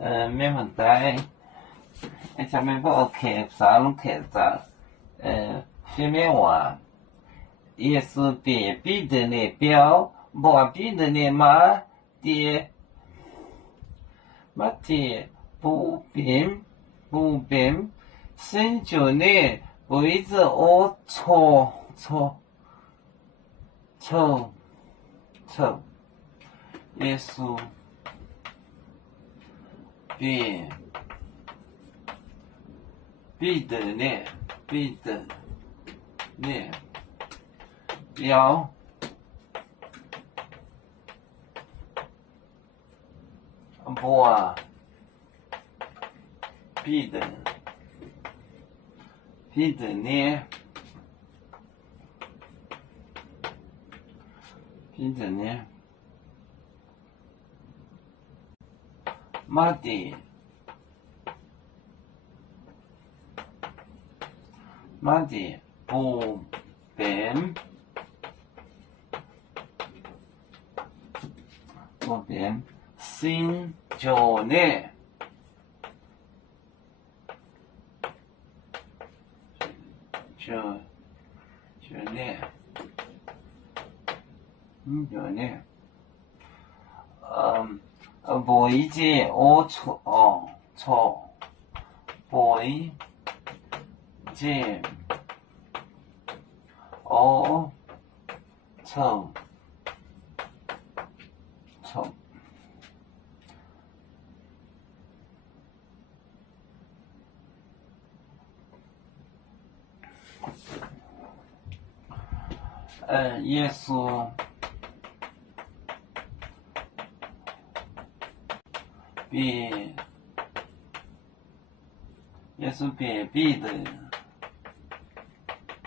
没问题。下面我客啥拢客啥，下面话，也是别比的列表，不比的列码的，不变，生就列位置我错，也是比的列表，不比的列马的不变新就列不一节我错，不一节我错。耶稣别比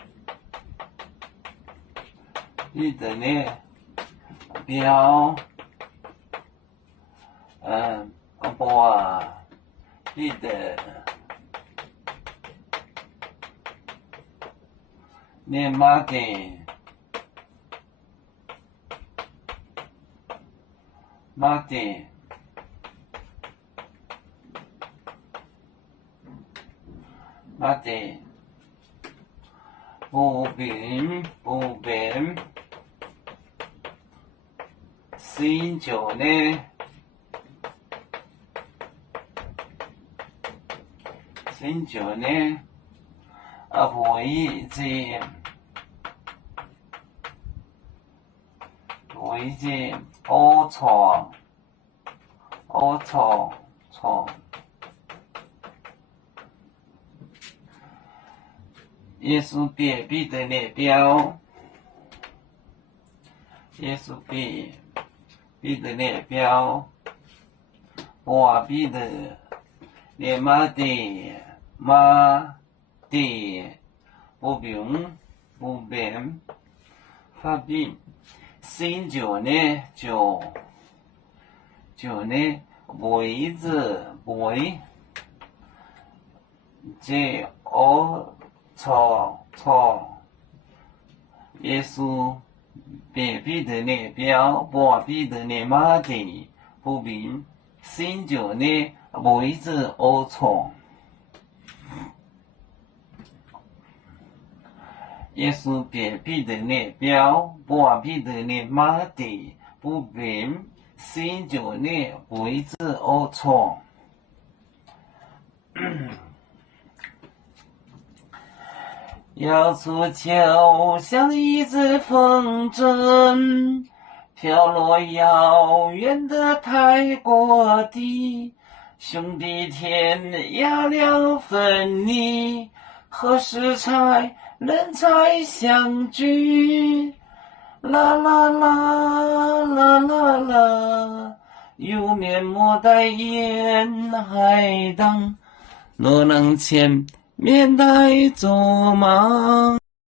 的列表，不比的列码的不变新就列不一节我错。耶稣别比的列表，不比的列码的不变发比新就列位置这错，耶稣别比的列表，不比的列码的不变新就列位置错。耶稣别比的列表，不比的列码的不变新就列位置错。要出球，像一只风筝，飘落遥远的泰国地。兄弟天涯两分离，何时才能再相聚？啦啦啦啦啦啦，有面莫待烟海荡，若能见面带走吗？